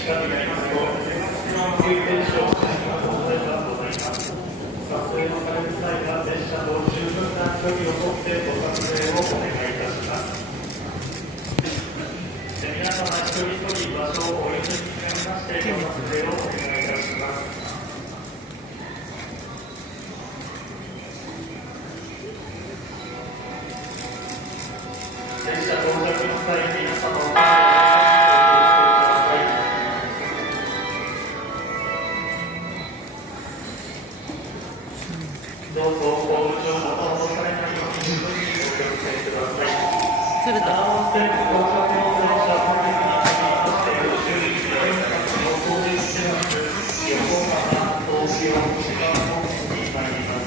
近くになりますと、急停止をしますのでございます。撮影のされる際は、列車と十分な距離をとってご撮影をお願いいたします。皆様一人一人場所をお譲りになりまして、ご撮影をお願いいたします。列車到着の際、皆様おどうぞご無事をお戻されないように十分にお気をつけください。それだ。到着の電車到着につきまして、終日4発の当日ではなく、横浜、東京、千葉方面に参ります。